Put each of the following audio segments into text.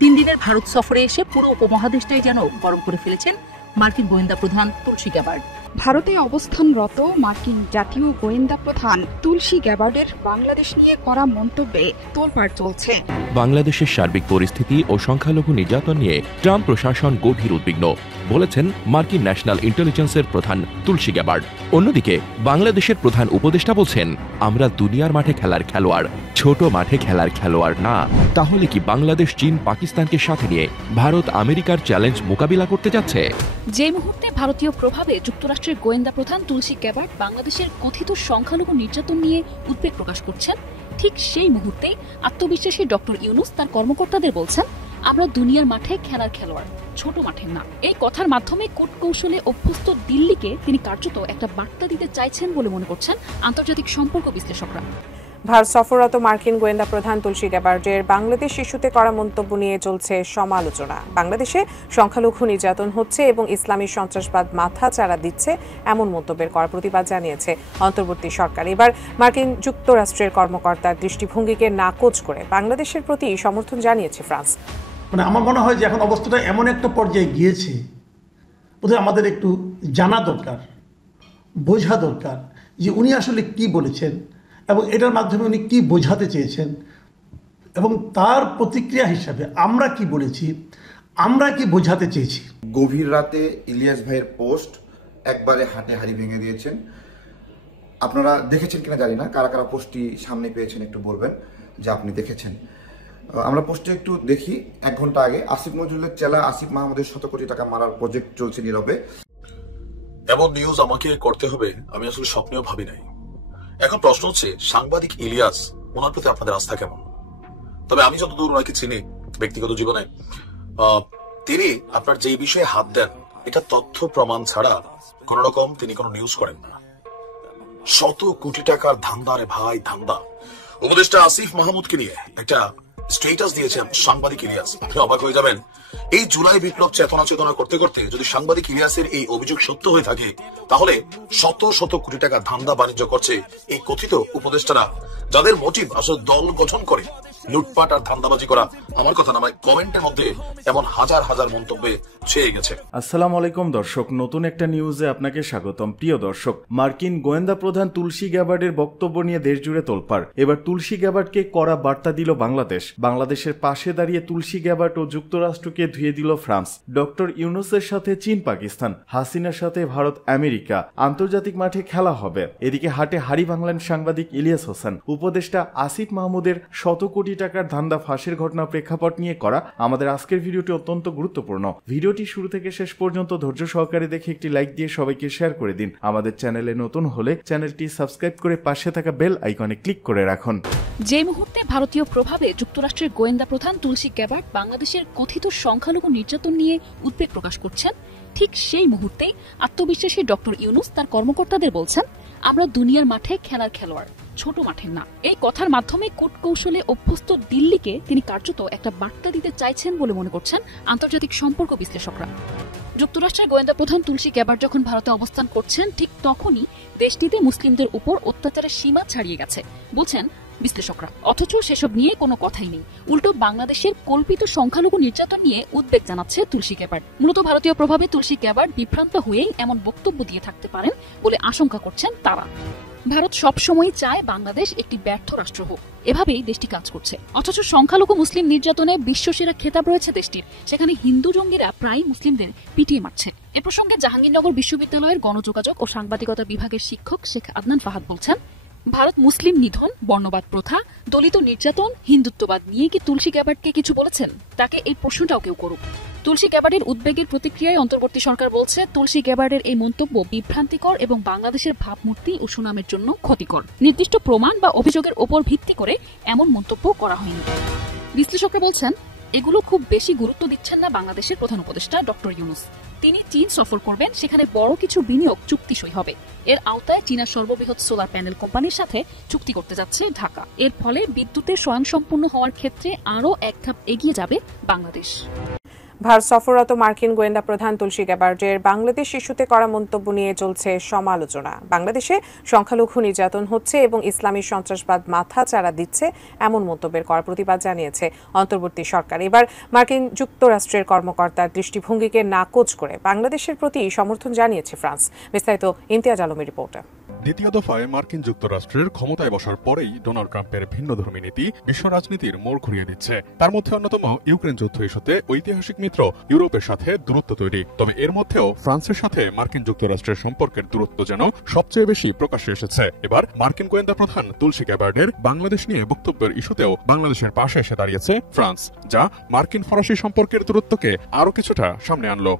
3 দিনের ভারত সফরে এসে পুরো উপমহাদেশটাই যেন গরম করে ফেলেছেন মার্কিন গোয়েন্দা প্রধান তুলসী গ্যাবার্ড। ভারতে অবস্থানরত মার্কিন জাতীয় গোয়েন্দা প্রধান তুলসী গ্যাবার্ডের বাংলাদেশ নিয়ে করা মন্তব্যে তোলপাড় চলছে। বাংলাদেশের সার্বিক পরিস্থিতি ও সংখ্যালঘু নির্যাতন নিয়ে ট্রাম্প প্রশাসন গভীর উদ্বিগ্ন, বলেছেন মার্কিন ন্যাশনাল ইন্টেলিজেন্সের প্রধান তুলসী গ্যাবার্ড। অন্যদিকে বাংলাদেশের প্রধান উপদেষ্টা বলছেন, আমরা দুনিয়ার মাঠে খেলার খেলোয়াড়, ছোট মাঠে খেলার খেলোয়াড় না। তাহলে কি বাংলাদেশ চীন পাকিস্তানকে সাথে নিয়ে ভারত আমেরিকার চ্যালেঞ্জ মোকাবিলা করতে যাচ্ছে? যে মুহূর্তে ভারতীয় প্রভাবে যুক্তরাষ্ট্রের গোয়েন্দা প্রধান তুলসী গ্যাবার্ড বাংলাদেশের কথিত সংখ্যালঘু নির্যাতন নিয়ে উদ্বেগ প্রকাশ করছেন, ঠিক সেই মুহূর্তেই আত্মবিশ্বাসী ডক্টর ইউনূস তার কর্মকর্তাদের বলছেন, আমরা দুনিয়ার মাঠে খেলার খেলোয়াড়, ছোট মাঠে না। এই কথার মাধ্যমে কূটকৌশলে অভ্যস্ত দিল্লিকে তিনি কার্যত একটা বার্তা দিতে চাইছেন বলে মনে করছেন আন্তর্জাতিক সম্পর্ক বিশ্লেষকরা। ভারত সফররত মার্কিন গোয়েন্দা প্রধান তুলসী গ্যাবার্ডের বাংলাদেশ ইস্যুতে করা মন্তব্য নিয়ে চলছে সমালোচনা। বাংলাদেশে সংখ্যালঘু নির্যাতন হচ্ছে এবং ইসলামী সন্ত্রাসবাদ মাথা চাড়া দিচ্ছে, এমন মন্তব্যের করা প্রতিবাদ জানিয়েছে অন্তর্বর্তী সরকার। এবার মার্কিন যুক্তরাষ্ট্রের কর্মকর্তার দৃষ্টিভঙ্গিকে নাকচ করে বাংলাদেশের প্রতি সমর্থন জানিয়েছে ফ্রান্স। মানে আমার মনে হয় যে এখন অবস্থাটা এমন একটা পর্যায়ে গিয়েছে, বোধহয় আমাদের একটু জানা দরকার, বোঝা দরকার যে উনি আসলে কি বলেছেন এবং এটার মাধ্যমে উনি কি বোঝাতে চেয়েছেন, এবং তার প্রতিক্রিয়া হিসাবে আমরা কি বলেছি, আমরা কি বোঝাতে চেয়েছি। গভীর রাতে ইলিয়াস ভাইয়ের পোস্ট একবারে হাটে হাড়ি ভেঙে দিয়েছেন। আপনারা দেখেছেন কিনা জানি না, কারা কারা পোস্টটি সামনে পেয়েছেন একটু বলবেন যে আপনি দেখেছেন। আমরা পোস্টে একটু দেখি। 1 ঘন্টা আগে আসিফ নজরুলের চেলা আসিফ মাহমুদের 100 কোটি টাকা মারার প্রজেক্ট চলছে নীরবে। এমন নিউজ আমাকে করতে হবে আমি আসলে স্বপ্নেও ভাবি নাই। এখন প্রশ্ন হচ্ছে, সাংবাদিক ইলিয়াস, ওনার প্রতি আপনাদের আস্থা কেমন? তবে আমি যতদূর ওনাকে চিনি ব্যক্তিগত জীবনে, তিনি আপনার যে বিষয়ে হাত দেন এটা তথ্য প্রমাণ ছাড়া কোন রকম তিনি কোনো নিউজ করেন না। 100 কোটি টাকার ধান্দা, রে ভাই ধান্দা। উপদেষ্টা আসিফ মাহমুদকে নিয়ে একটা স্ট্যাটাস দিয়েছেন সাংবাদিক ইলিয়াস। আপনি অবাক হয়ে যাবেন, এই জুলাই বিপ্লব চেতনা করতে করতে যদি সাংবাদিক ইলিয়াসের এই অভিযোগ সত্য হয়ে থাকে, তাহলে শত শত কোটি টাকা ধান্দা বাণিজ্য করছে এই কথিত উপদেষ্টারা, যাদের মোটিভ আসলে দল গঠন করে লুটপাট আর ধান্দাবাজি করা। আমার কথা না, কমেন্টের মধ্যে এমন হাজার হাজার মন্তব্যে ছেয়ে গেছে। আসসালামু আলাইকুম দর্শক, নতুন একটা নিউজে আপনাকে স্বাগতম। প্রিয় দর্শক, মার্কিন গোয়েন্দা প্রধান তুলসী গ্যাবার্ডের বক্তব্য নিয়ে দেশ জুড়ে তোলপাড়। এবার তুলসী গ্যাবার্ডকে কড়া বার্তা দিল বাংলাদেশ। বাংলাদেশের পাশে দাঁড়িয়ে তুলসী গ্যাবার্ড ও যুক্তরাষ্ট্রকে ধুয়ে দিল ফ্রান্স। ডক্টর ইউনূসের সাথে চীন পাকিস্তান, হাসিনার সাথে ভারত আমেরিকা, আন্তর্জাতিক মাঠে খেলা হবে। এদিকে হাটে হাড়ি ভাঙলেন সাংবাদিক ইলিয়াস হোসেন। উপদেষ্টা আসিফ মাহমুদের 100 কোটি টাকার ধান্দা ফাঁসের ঘটনা প্রেক্ষাপট নিয়ে করা আমাদের আজকের ভিডিওটি অত্যন্ত গুরুত্বপূর্ণ। ভিডিওটি শুরু থেকে শেষ পর্যন্ত ধৈর্য সহকারে দেখে একটি লাইক দিয়ে সবাইকে শেয়ার করে দিন। আমাদের চ্যানেলে নতুন হলে চ্যানেলটি সাবস্ক্রাইব করে পাশে থাকা বেল আইকনে ক্লিক করে রাখুন। যে মুহূর্তে ভারতীয় প্রভাবে যুক্তরাষ্ট্রের গোয়েন্দা প্রধান তুলসী গ্যাবার্ড বাংলাদেশের কথিত সংখ্যালঘু নির্যাতন নিয়ে উদ্বেগ প্রকাশ করছেন, ঠিক সেই মুহূর্তেই আত্মবিশ্বাসী ডক্টর ইউনূস তার কর্মকর্তাদের বলছেন, আমরা দুনিয়ার মাঠে খেলার খেলোয়াড়, ছোট মাঠে না। এই কথার মাধ্যমে কূটকৌশলে অভ্যস্ত দিল্লিকে তিনি কার্যত একটা বার্তা দিতে চাইছেন বলে মনে করছেন আন্তর্জাতিক সম্পর্ক বিশ্লেষকরা। যুক্তরাষ্ট্রের গোয়েন্দা প্রধান তুলসী গ্যাবার্ড যখন ভারতে অবস্থান করছেন, ঠিক তখনই দেশটিতে মুসলিমদের উপর অত্যাচারের সীমা ছাড়িয়ে গেছে বলছেন বিশ্লেষকরা। অথচ সেসব নিয়ে কোনো কথাই নেই, উল্টো বাংলাদেশের কল্পিত সংখ্যালঘু নির্যাতন নিয়ে উদ্বেগ জানাচ্ছে তুলসী গ্যাবার্ড। মূলত ভারতীয় প্রভাবে তুলসী গ্যাবার্ড বিভ্রান্ত হয়েই এমন বক্তব্য দিয়ে থাকতে পারেন বলে আশঙ্কা করছেন তারা। ভারত সবসময় চায় বাংলাদেশ একটি ব্যর্থ রাষ্ট্র হোক, এভাবেই দেশটি কাজ করছে। অথচ সংখ্যালঘু মুসলিম নির্যাতনে বিশ্বসেরা খেতাব রয়েছে দেশটির, সেখানে হিন্দু জঙ্গিরা প্রায় মুসলিমদের পিটিয়ে মারছে। এ প্রসঙ্গে জাহাঙ্গীরনগর বিশ্ববিদ্যালয়ের গণযোগাযোগ ও সাংবাদিকতা বিভাগের শিক্ষক শেখ আদনান ফাহাদ বলছেন, ভারত মুসলিম নিধন, বর্ণবাদ প্রথা, দলিত নির্যাতন, হিন্দুত্ববাদ নিয়ে কি তুলসী গ্যাবার্ডকে কিছু বলেছেন? তাকে এই প্রশ্নটাও কেউ করুক। তুলসী গ্যাবার্ডের উদ্বেগের প্রতিক্রিয়ায় অন্তর্বর্তী সরকার বলছে, তুলসী গ্যাবার্ডের এই মন্তব্য বিভ্রান্তিকর এবং বাংলাদেশের ভাবমূর্তি ও সুনামের জন্য ক্ষতিকর। নির্দিষ্ট প্রমাণ বা অভিযোগের ওপর ভিত্তি করে এমন মন্তব্য করা হয়নি। বিশ্লেষকরা বলছেন, এগুলো খুব বেশি গুরুত্ব দিচ্ছেন না বাংলাদেশের প্রধান উপদেষ্টা ডক্টর ইউনূস। তিনি চীন সফর করবেন, সেখানে বড় কিছু বিনিয়োগ চুক্তি সই হবে। এর আওতায় চীনের সর্ববৃহৎ সোলার প্যানেল কোম্পানির সাথে চুক্তি করতে যাচ্ছে ঢাকা। এর ফলে বিদ্যুতের স্বয়ংসম্পূর্ণ হওয়ার ক্ষেত্রে আরও এক ধাপ এগিয়ে যাবে বাংলাদেশ। ভারত সফররত মার্কিন গোয়েন্দা প্রধান তুলসী গ্যাবার্ডের বাংলাদেশ ইস্যুতে করা মন্তব্য নিয়ে চলছে সমালোচনা। বাংলাদেশে সংখ্যালঘু নির্যাতন হচ্ছে এবং ইসলামী সন্ত্রাসবাদ মাথাচাড়া দিচ্ছে এমন মন্তব্যের কড়া প্রতিবাদ জানিয়েছে অন্তর্বর্তী সরকার। এবার মার্কিন যুক্তরাষ্ট্রের কর্মকর্তার দৃষ্টিভঙ্গিকে নাকচ করে বাংলাদেশের প্রতি সমর্থন জানিয়েছে ফ্রান্স। বিস্তারিত ইমতিয়াজ আলমের রিপোর্টে। দ্বিতীয় দফায় মার্কিন যুক্তরাষ্ট্রের ক্ষমতায় বসার পরেই ডোনাল্ড ট্রাম্পের ভিন্নধর্মী নীতি বিশ্ব রাজনীতির মোড় ঘুরিয়ে দিচ্ছে। তার মধ্যে অন্যতম ইউক্রেন যুদ্ধ ইস্যুতে ঐতিহাসিক মিত্র ইউরোপের সাথে দূরত্ব তৈরি। তবে এর মধ্যেও ফ্রান্সের সাথে মার্কিন যুক্তরাষ্ট্রের সম্পর্কের দূরত্ব যেন সবচেয়ে বেশি প্রকাশ্যে এসেছে। এবার মার্কিন গোয়েন্দা প্রধান তুলসী গ্যাবার্ডের বাংলাদেশ নিয়ে বক্তব্যের ইস্যুতেও বাংলাদেশের পাশে এসে দাঁড়িয়েছে ফ্রান্স, যা মার্কিন ফরাসি সম্পর্কের দূরত্বকে আরও কিছুটা সামনে আনলো।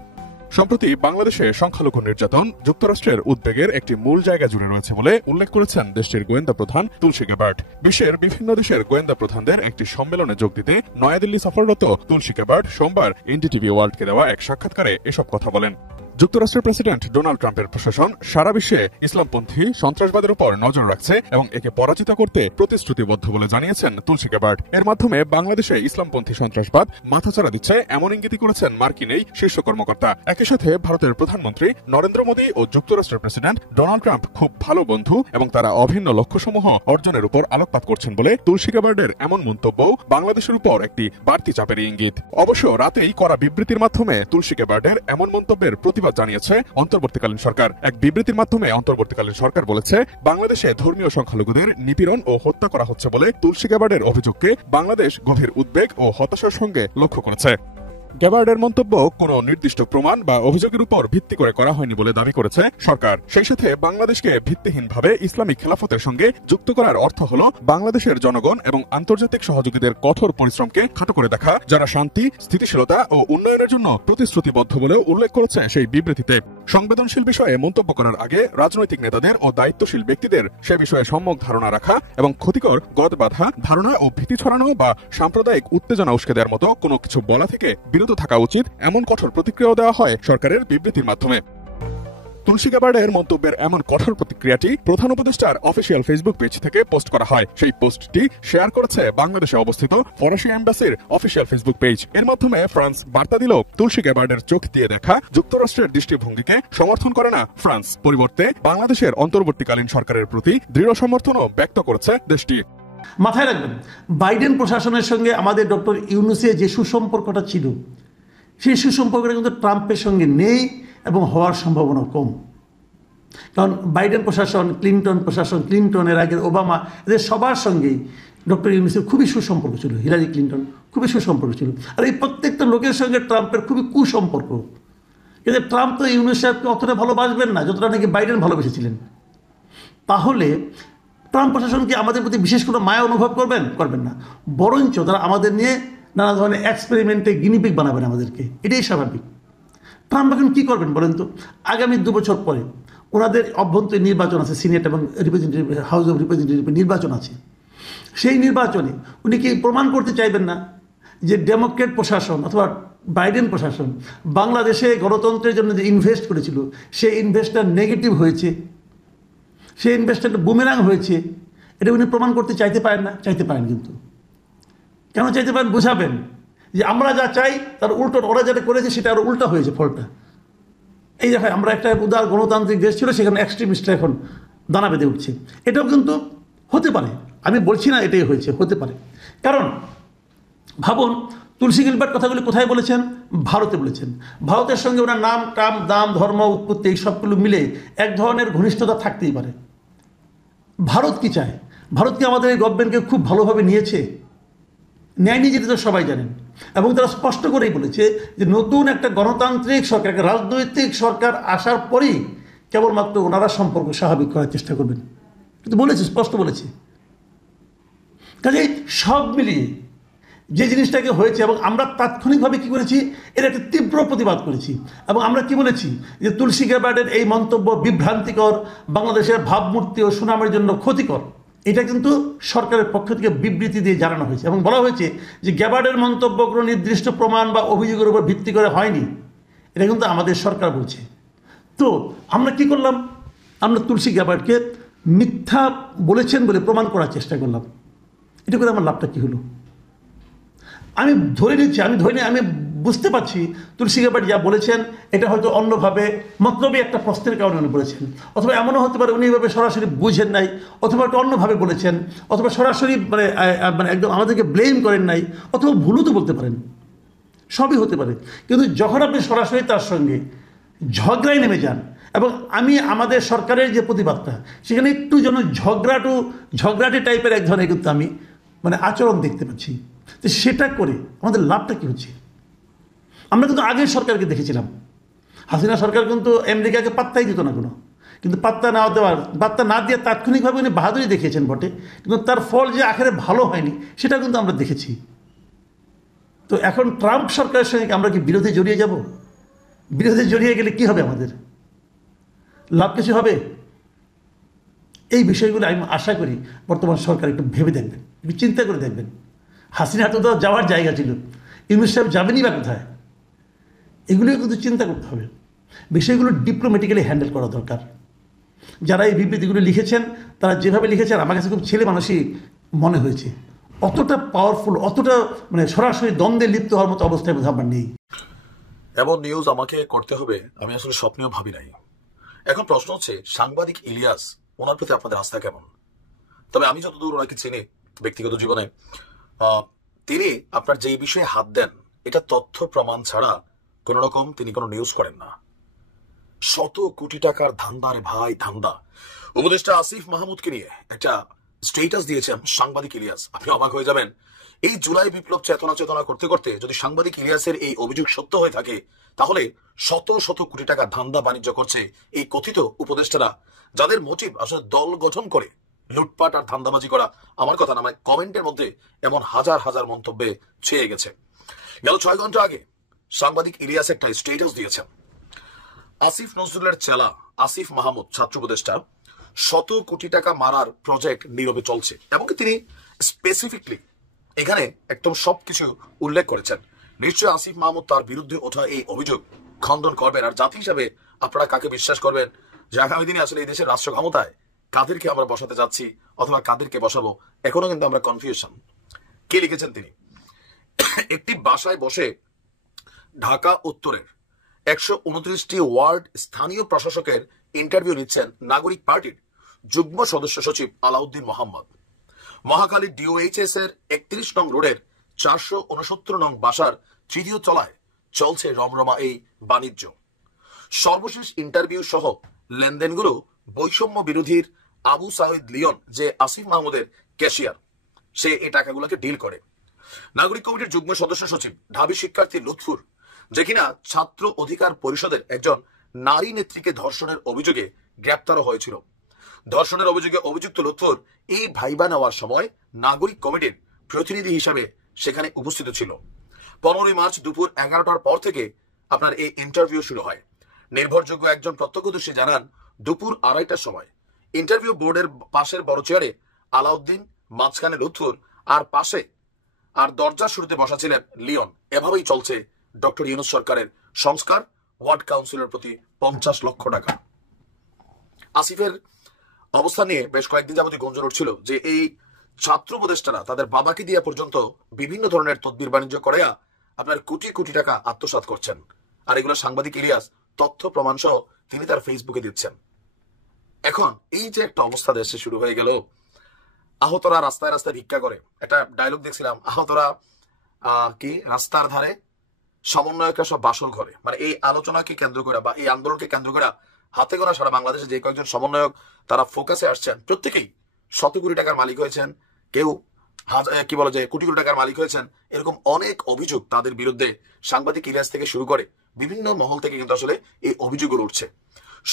সম্প্রতি বাংলাদেশে সংখ্যালঘু নির্যাতন যুক্তরাষ্ট্রের উদ্বেগের একটি মূল জায়গা জুড়ে রয়েছে বলে উল্লেখ করেছেন দেশটির গোয়েন্দা প্রধান তুলসী গ্যাবার্ড। বিশ্বের বিভিন্ন দেশের গোয়েন্দা প্রধানদের একটি সম্মেলনে যোগ দিতে নয়াদিল্লি সফররত তুলসী গ্যাবার্ড সোমবার এনডিটিভি ওয়ার্ল্ডকে দেওয়া এক সাক্ষাৎকারে এসব কথা বলেন। যুক্তরাষ্ট্রের প্রেসিডেন্ট ডোনাল্ড ট্রাম্পের প্রশাসন সারা বিশ্বে ইসলামপন্থী সন্ত্রাসবাদের উপর নজর রাখছে এবং একে পরাজিত করতে প্রতিশ্রুতিবদ্ধ বলে জানিয়েছেন তুলসী গ্যাবার্ড। এর মাধ্যমে বাংলাদেশে ইসলামপন্থী সন্ত্রাসবাদ মাথাচাড়া দিচ্ছে এমন ইঙ্গিতই করেছেন মার্কিন এই শীর্ষ কর্মকর্তা। একই সাথে ভারতের প্রধানমন্ত্রী নরেন্দ্র মোদী ও যুক্তরাষ্ট্রের প্রেসিডেন্ট ডোনাল্ড ট্রাম্প খুব ভালো বন্ধু এবং তারা অভিন্ন লক্ষ্যসমূহ অর্জনের উপর আলোকপাত করছেন বলে তুলসী গ্যাবার্ডের এমন মন্তব্য বাংলাদেশের উপর একটি বাড়তি চাপের ইঙ্গিত। অবশ্য রাতেই করা বিবৃতির মাধ্যমে তুলসী গ্যাবার্ডের এমন মন্তব্যের প্রতিবাদ জানিয়েছে অন্তর্বর্তীকালীন সরকার। এক বিবৃতির মাধ্যমে অন্তর্বর্তীকালীন সরকার বলেছে, বাংলাদেশে ধর্মীয় সংখ্যালঘুদের নিপীড়ন ও হত্যা করা হচ্ছে বলে তুলসী গ্যাবার্ডের অভিযোগকে বাংলাদেশ গভীর উদ্বেগ ও হতাশার সঙ্গে লক্ষ্য করেছে। গ্যাবার্ডের মন্তব্য কোনো নির্দিষ্ট প্রমাণ বা অভিযোগের উপর ভিত্তি করে করা হয়নি বলে দাবি করেছে সরকার। সেই সাথে বাংলাদেশকে ভিত্তিহীনভাবে ইসলামিক খেলাফতের সঙ্গে যুক্ত করার অর্থ হল বাংলাদেশের জনগণ এবং আন্তর্জাতিক সহযোগীদের কঠোর পরিশ্রমকে খাটো করে দেখা, যারা শান্তি, স্থিতিশীলতা ও উন্নয়নের জন্য প্রতিশ্রুতিবদ্ধ বলেও উল্লেখ করেছে সেই বিবৃতিতে। সংবেদনশীল বিষয়ে মন্তব্য করার আগে রাজনৈতিক নেতাদের ও দায়িত্বশীল ব্যক্তিদের সে বিষয়ে সম্যক ধারণা রাখা এবং ক্ষতিকর গদ বাধা ধারণা ও ভীতি ছড়ানো বা সাম্প্রদায়িক উত্তেজনা উস্কে দেওয়ার মতো কোনো কিছু বলা থেকে বিরত থাকা উচিত, এমন কঠোর প্রতিক্রিয়া দেওয়া হয় সরকারের বিবৃতির মাধ্যমে। তুলসী গ্যাবার্ডের মন্তব্যের এমন কঠোর প্রতিক্রিয়াটি প্রধান উপদেষ্টার অফিসিয়াল ফেসবুক পেজ থেকে পোস্ট করা হয়। সেই পোস্টটি শেয়ার করেছে বাংলাদেশে অবস্থিত ফরাসি এম্বাসির অফিসিয়াল ফেসবুক পেজ। এর মাধ্যমে ফ্রান্স বার্তা দিল, তুলসী গ্যাবার্ডের চোখ দিয়ে দেখা যুক্তরাষ্ট্রের দৃষ্টিভঙ্গিকে সমর্থন করে না ফ্রান্স, পরিবর্তে বাংলাদেশের অন্তর্বর্তীকালীন সরকারের প্রতি দৃঢ় সমর্থনও ব্যক্ত করেছে দেশটি। মাথায় রাখবেন, বাইডেন প্রশাসনের সঙ্গে আমাদের ডক্টর ইউনূসের যে সুসম্পর্কটা ছিল, সেই সুসম্পর্কটা কিন্তু ট্রাম্পের সঙ্গে নেই এবং হওয়ার সম্ভাবনা কম। কারণ বাইডেন প্রশাসন, ক্লিন্টন প্রশাসন, ক্লিন্টনের আগের ওবামা, এদের সবার সঙ্গেই ডক্টর ইউনূসের খুবই সুসম্পর্ক ছিল। হিলারি ক্লিন্টন খুবই সুসম্পর্ক ছিল। আর এই প্রত্যেকটা লোকের সঙ্গে ট্রাম্পের খুবই কুসম্পর্ক। কিন্তু ট্রাম্প তো ইউনূস সাহেবকে অতটা ভালোবাসবেন না যতটা নাকি বাইডেন ভালোবেসেছিলেন। তাহলে ট্রাম্প প্রশাসন কি আমাদের প্রতি বিশেষ কোনো মায়া অনুভব করবেন না, বরঞ্চ তারা আমাদের নিয়ে নানা ধরনের এক্সপেরিমেন্টে গিনিপিগ বানাবেন আমাদেরকে। এটাই স্বাভাবিক। ট্রাম্প এখন কী করবেন বলেন তো? আগামী 2 বছর পরে ওনাদের অভ্যন্তরীণ নির্বাচন আছে, সিনেট এবং রিপ্রেজেন্টেটিভ হাউস অব রিপ্রেজেন্টেটিভ নির্বাচন আছে। সেই নির্বাচনে উনি কি প্রমাণ করতে চাইবেন না যে ডেমোক্রেট প্রশাসন অথবা বাইডেন প্রশাসন বাংলাদেশে গণতন্ত্রের জন্য যে ইনভেস্ট করেছিল, সেই ইনভেস্টটা নেগেটিভ হয়েছে, সেই ইনভেস্টটা বুমেরাং হয়েছে? এটা উনি প্রমাণ করতে চাইতে পারেন না? চাইতে পারেন। কিন্তু কেন চাইতে পারেন বুঝাবেন যে আমরা যা চাই তার উল্টো, ওরা যেটা করেছে সেটা আরও উল্টা হয়েছে ফলটা। এই দেখেন, আমরা একটা উদার গণতান্ত্রিক দেশ ছিল, সেখানে এক্সট্রিমিস্টরা এখন দানা বেঁধে উঠছে। এটাও কিন্তু হতে পারে, আমি বলছি না এটাই হয়েছে, হতে পারে। কারণ ভাবুন, তুলসী গিলবার্ট কথাগুলি কোথায় বলেছেন? ভারতে বলেছেন। ভারতের সঙ্গে ওনার নাম, টাম, দাম, ধর্ম, উৎপত্তি এই সবগুলো মিলে এক ধরনের ঘনিষ্ঠতা থাকতেই পারে। ভারত কি চায়? ভারত কি আমাদের এই গভর্নমেন্টকে খুব ভালোভাবে নিয়েছে? নেয়নি, যেটা তো সবাই জানেন। এবং তারা স্পষ্ট করেই বলেছে যে নতুন একটা গণতান্ত্রিক সরকার, একটা রাজনৈতিক সরকার আসার পরেই কেবলমাত্র ওনারা সম্পর্ক স্বাভাবিক করার চেষ্টা করবেন। কিন্তু বলেছে, স্পষ্ট বলেছে। কাজেই সব মিলিয়ে যে জিনিসটাকে হয়েছে, এবং আমরা তাৎক্ষণিকভাবে কী করেছি, এর একটা তীব্র প্রতিবাদ করেছি। এবং আমরা কি বলেছি যে তুলসী গ্যাবার্ডের এই মন্তব্য বিভ্রান্তিকর, বাংলাদেশের ভাবমূর্তি ও সুনামের জন্য ক্ষতিকর। এটা কিন্তু সরকারের পক্ষ থেকে বিবৃতি দিয়ে জানানো হয়েছে এবং বলা হয়েছে যে গ্যাবার্ডের মন্তব্য কোনো নির্দিষ্ট প্রমাণ বা অভিযোগের উপর ভিত্তি করে হয়নি। এটা কিন্তু আমাদের সরকার বলছে। তো আমরা কি করলাম? আমরা তুলসী গ্যাবার্ডকে মিথ্যা বলেছেন বলে প্রমাণ করার চেষ্টা করলাম। এটা করে আমার লাভটা কী হলো? আমি ধরে নিচ্ছি, আমি বুঝতে পারছি তুলসী গ্যাবার্ড যা বলেছেন এটা হয়তো অন্যভাবে মতলবী একটা প্রশ্নের কারণে উনি বলেছেন, অথবা এমনও হতে পারে উনি এভাবে সরাসরি বুঝেন নাই, অথবা একটা অন্যভাবে বলেছেন, অথবা সরাসরি মানে একদম আমাদেরকে ব্লেম করেন নাই, অথবা ভুলও তো বলতে পারেন, সবই হতে পারে। কিন্তু যখন আপনি সরাসরি তার সঙ্গে ঝগড়ায় নেমে যান, এবং আমি আমাদের সরকারের যে প্রতিবাদটা সেখানে একটু যেন ঝগড়াটে টাইপের এক ধরনের কিন্তু আমি মানে আচরণ দেখতে পাচ্ছি, তো সেটা করে আমাদের লাভটা কী হচ্ছে? আমরা কিন্তু আগের সরকারকে দেখেছিলাম, হাসিনা সরকার কিন্তু আমেরিকাকে পাত্তাই দিত না কোনো, কিন্তু পাত্তা না দিয়ে তাৎক্ষণিকভাবে উনি বাহাদুরি দেখিয়েছেন বটে, কিন্তু তার ফল যে আখেরে ভালো হয়নি সেটা কিন্তু আমরা দেখেছি। তো এখন ট্রাম্প সরকারের সঙ্গে আমরা কি বিরোধে জড়িয়ে যাব? বিরোধে জড়িয়ে গেলে কি হবে? আমাদের লাভ কিছু হবে? এই বিষয়গুলো আমি আশা করি বর্তমান সরকার একটু ভেবে দেখবেন, একটু চিন্তা করে দেখবেন। হাসিনা তো যাওয়ার জায়গা ছিল, ইউনূস সাহেব যাবেনই বা কোথায়? এগুলো কিন্তু চিন্তা করতে হবে, বিষয়গুলো ডিপ্লোম্যাটিক্যালি হ্যান্ডেল করা দরকার। যারা এই বিবৃতিগুলো লিখেছেন তারা যেভাবে লিখেছেন আমার কাছে খুব ছেলে মানুষই মনে হয়েছে, অতটা পাওয়ারফুল, অতটা মানে সরাসরি দ্বন্দ্বে লিপ্ত হওয়ার মতো অবস্থায় বোধহয় আমার নেই। এমন নিউজ আমাকে করতে হবে আমি আসলে স্বপ্নেও ভাবি নাই। এখন প্রশ্ন হচ্ছে, সাংবাদিক ইলিয়াস, ওনার প্রতি আপনাদের আস্থা কেমন? তবে আমি যতদূর ওনাকে চিনি ব্যক্তিগত জীবনে, তিনি আপনার যেই বিষয়ে হাত দেন এটা তথ্য প্রমাণ ছাড়া কোন রকম তিনি কোনো নিউজ করেন না। শত কোটি টাকার ধান্দা রে ভাই, ধান্দা। উপদেষ্টা আসিফ মাহমুদকে নিয়ে একটা স্টেটাস দিয়েছেন সাংবাদিক ইলিয়াস, আপনি অবাক হয়ে যাবেন। এই জুলাই বিপ্লব চেতনা করতে করতে যদি সাংবাদিক ইলিয়াসের এই অভিযোগ সত্য হয়ে থাকে, তাহলে শত শত কোটি টাকা ধান্দা বাণিজ্য করছে এই কথিত উপদেষ্টারা, যাদের মোটিভ আসলে দল গঠন করে লুটপাট আর ধান্দাবাজি করা। আমার কথা না, কমেন্টের মধ্যে এমন হাজার হাজার মন্তব্যে ছেয়ে গেছে। গেল 6 ঘন্টা আগে সাংবাদিক ইলিয়াস একটা স্টেটাস দিয়েছেন, আসিফ নজরুলের চেলা আসিফ মাহমুদ ছাত্র উপদেষ্টা শত কোটি টাকা মারার প্রজেক্ট নীরবে চলছে, এমনকি তিনি স্পেসিফিকলি এখানে একদম সবকিছু উল্লেখ করেছেন। নিশ্চয়ই আসিফ মাহমুদ তার বিরুদ্ধে ওঠা এই অভিযোগ খণ্ডন করবেন। আর জাতি হিসাবে আপনারা কাকে বিশ্বাস করবেন যে আগামী দিনে আসলে এই দেশের রাষ্ট্র ক্ষমতায় কাদেরকে আমরা বসাতে যাচ্ছি অথবা কাদেরকে বসাবো, এখনো কিন্তু আমরা কনফিউশন। কে লিখেছেন তিনি? একটি বাসায় বসে ঢাকা উত্তরের 129টি ওয়ার্ড স্থানীয় প্রশাসকের ইন্টারভিউ নিচ্ছেন নাগরিক পার্টির যুগ্ম সদস্য সচিব আলাউদ্দিন মোহাম্মদ। মহাখালী ডিওএইচএস এর 31 নং রোডের 469 নং বাসার 3য় তলায় চলছে রমরমা এই বাণিজ্য। সর্বশেষ ইন্টারভিউ সহ লেনদেনগুলো বৈষম্য বিরোধীর আবু সাঈদ লিয়ন, যে আসিফ মাহমুদের ক্যাশিয়ার, সে এই টাকাগুলোকে ডিল করে। নাগরিক কমিটির যুগ্ম সদস্য সচিব ঢাবি শিক্ষার্থী লুৎফুর, যে কিনা ছাত্র অধিকার পরিষদের একজন নারী নেত্রীকে ধর্ষণের অভিযোগে গ্রেপ্তারও হয়েছিল। ধর্ষণের অভিযোগে অভিযুক্ত লুৎফুর এই ভাইবা নেওয়ার সময় নাগরিক কমিটির প্রতিনিধি হিসাবে সেখানে উপস্থিত ছিল। 15 মার্চ দুপুর 11টার পর থেকে আপনার এই ইন্টারভিউ শুরু হয়। নির্ভরযোগ্য একজন প্রত্যক্ষদর্শী জানান, দুপুর 2:30টার সময় ইন্টারভিউ বোর্ডের পাশের বড় চেয়ারে আলাউদ্দিন, মাঝখানে লুৎফুর, আর পাশে আর দরজার শুরুতে বসা ছিলেন লিওন। এভাবেই চলছে ডক্টর ইউনূস সরকারের সংস্কার, ওয়ার্ড কাউন্সিলের প্রতি 50 লক্ষ টাকা। আসিফের অবস্থা নিয়ে বেশ কয়েকদিন যাবতীয় গুঞ্জন উঠছিল যে এই ছাত্র উপদেষ্টারা তাদের বাবাকে দিয়ে পর্যন্ত বিভিন্ন ধরনের তদবির বাণিজ্য করে আপনার কোটি কোটি টাকা আত্মসাৎ করছেন। আর এগুলো সাংবাদিক ইলিয়াস তথ্য প্রমাণ সহ তিনি তার ফেসবুকে দিচ্ছেন। এখন এই যে একটা অবস্থা দেশে শুরু হয়ে গেল, আহতরা রাস্তায় রাস্তায় ভিক্ষা করে, একটা ডায়লগ দেখছিলাম, আহতরা কি রাস্তার ধারে, সমন্বয়করা সব বাসর ঘরে। মানে এই আলোচনাকে কেন্দ্র করে বা এই আন্দোলনকে কেন্দ্র করে হাতে গোনা সারা বাংলাদেশে যে কয়েকজন সমন্বয়ক তারা ফোকাসে আসছেন, প্রত্যেকেই শত কোটি টাকার মালিক হয়েছেন, কেউ কি বলে যে কোটি কোটি টাকার মালিক হয়েছেন। এরকম অনেক অভিযোগ তাদের বিরুদ্ধে সাংবাদিক ইলিয়াস থেকে শুরু করে বিভিন্ন মহল থেকে কিন্তু আসলে এই অভিযোগগুলো উঠছে।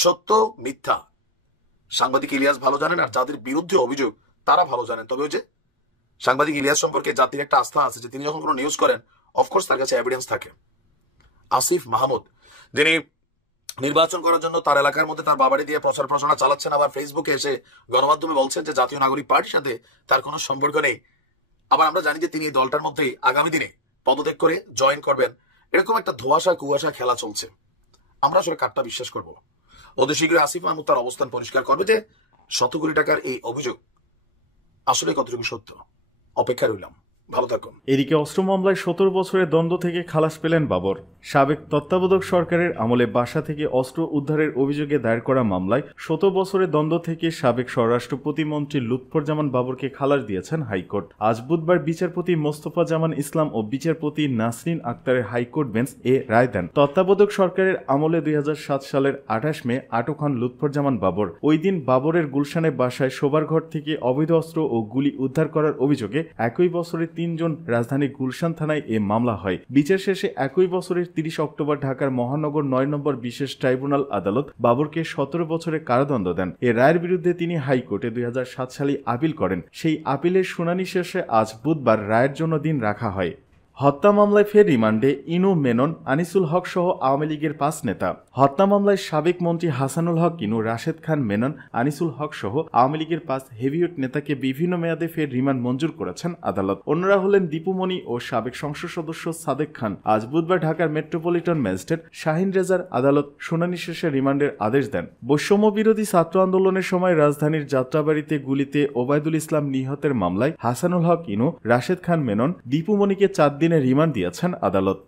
সত্য মিথ্যা সাংবাদিক ইলিয়াস ভালো জানেন, আর যাদের বিরুদ্ধে অভিযোগ তারা ভালো জানেন। তবে ওই যে সাংবাদিক ইলিয়াস সম্পর্কে জাতির একটা আস্থা আছে যে তিনি যখন কোনো নিউজ করেন অফকোর্স তার কাছে এভিডেন্স থাকে। আসিফ মাহমুদ যিনি নির্বাচন করার জন্য তার এলাকার মধ্যে তার বাবাড়ি দিয়ে প্রচার প্রচারণা চালাচ্ছেন, আবার ফেসবুকে এসে গণমাধ্যমে বলছেন যে জাতীয় নাগরিক পার্টির সাথে তার কোনো সম্পর্ক নেই। আবার আমরা জানি যে তিনি এই দলটার মধ্যেই আগামী দিনে পদত্যাগ করে জয়েন করবেন। এরকম একটা ধোঁয়াশা কুয়াশা খেলা চলছে। আমরা আসলে কারটা বিশ্বাস করবো? অতি শীঘ্রই আসিফ মাহমুদ তার অবস্থান পরিষ্কার করবে যে শত কোটি টাকার এই অভিযোগ আসলে কতটুকু সত্য। অপেক্ষা রইলাম। ভালো থাকুন। এদিকে অস্ত্র মামলায় 17 বছরের দণ্ড থেকে খালাস পেলেন বাবর। সাবেক তত্ত্বাবধায়ক সরকারের আমলে বাসা থেকে অস্ত্র উদ্ধারের অভিযোগে দায়ের করা মামলায় 17 বছরের দণ্ড থেকে সাবেক স্বরাষ্ট্র প্রতিমন্ত্রী লুৎফরজামান বাবরকে খালাস দিয়েছেন হাইকোর্ট। আজ বুধবার বিচারপতি মোস্তফা জামান ইসলাম ও বিচারপতি নাসরিন আক্তারের হাইকোর্ট বেঞ্চ এ রায় দেন। তত্ত্বাবধায়ক সরকারের আমলে 2007 সালের 28 মে আটক হন লুৎফরজামান বাবর। ওই দিন বাবরের গুলশানে বাসায় শোবার ঘর থেকে অবৈধ অস্ত্র ও গুলি উদ্ধার করার অভিযোগে একই বছরের 3 জন রাজধানী গুলশান থানায় এ মামলা হয়। বিচার শেষে একই বছরের 30 অক্টোবর ঢাকার মহানগর 9 নম্বর বিশেষ ট্রাইব্যুনাল আদালত বাবরকে 17 বছরের কারাদণ্ড দেন। এ রায়ের বিরুদ্ধে তিনি হাইকোর্টে 2007 সালে আপিল করেন। সেই আপিলের শুনানি শেষে আজ বুধবার রায়ের জন্য দিন রাখা হয়। হত্যা মামলায় ফের রিমান্ডে ইনু, মেনন, আনিসুল হক সহ আওয়ামী লীগের 5 নেতা। হত্যা মামলায় সাবেক মন্ত্রী হাসানুল হক ইনু, রাশেদ খান মেনন, আনিসুল হক সহ আওয়ামী লীগের 5 হেভিওয়েট নেতাকে বিভিন্ন মেয়াদে ফের রিমান্ড মঞ্জুর করেছেন আদালত। অন্যরা হলেন দীপুমণি ও সাবেক সংসদ সদস্য সাদেক খান। আজ বুধবার ঢাকার মেট্রোপলিটন ম্যাজিস্ট্রেট শাহিন রেজার আদালত শুনানি শেষে রিমান্ডের আদেশ দেন। বৈষম্য বিরোধী ছাত্র আন্দোলনের সময় রাজধানীর যাত্রাবাড়িতে গুলিতে ওবায়দুল ইসলাম নিহতের মামলায় হাসানুল হক ইনু, রাশেদ খান মেনন, দীপুমণিকে 4 দিনের রিমান্ড দিয়েছেন আদালত।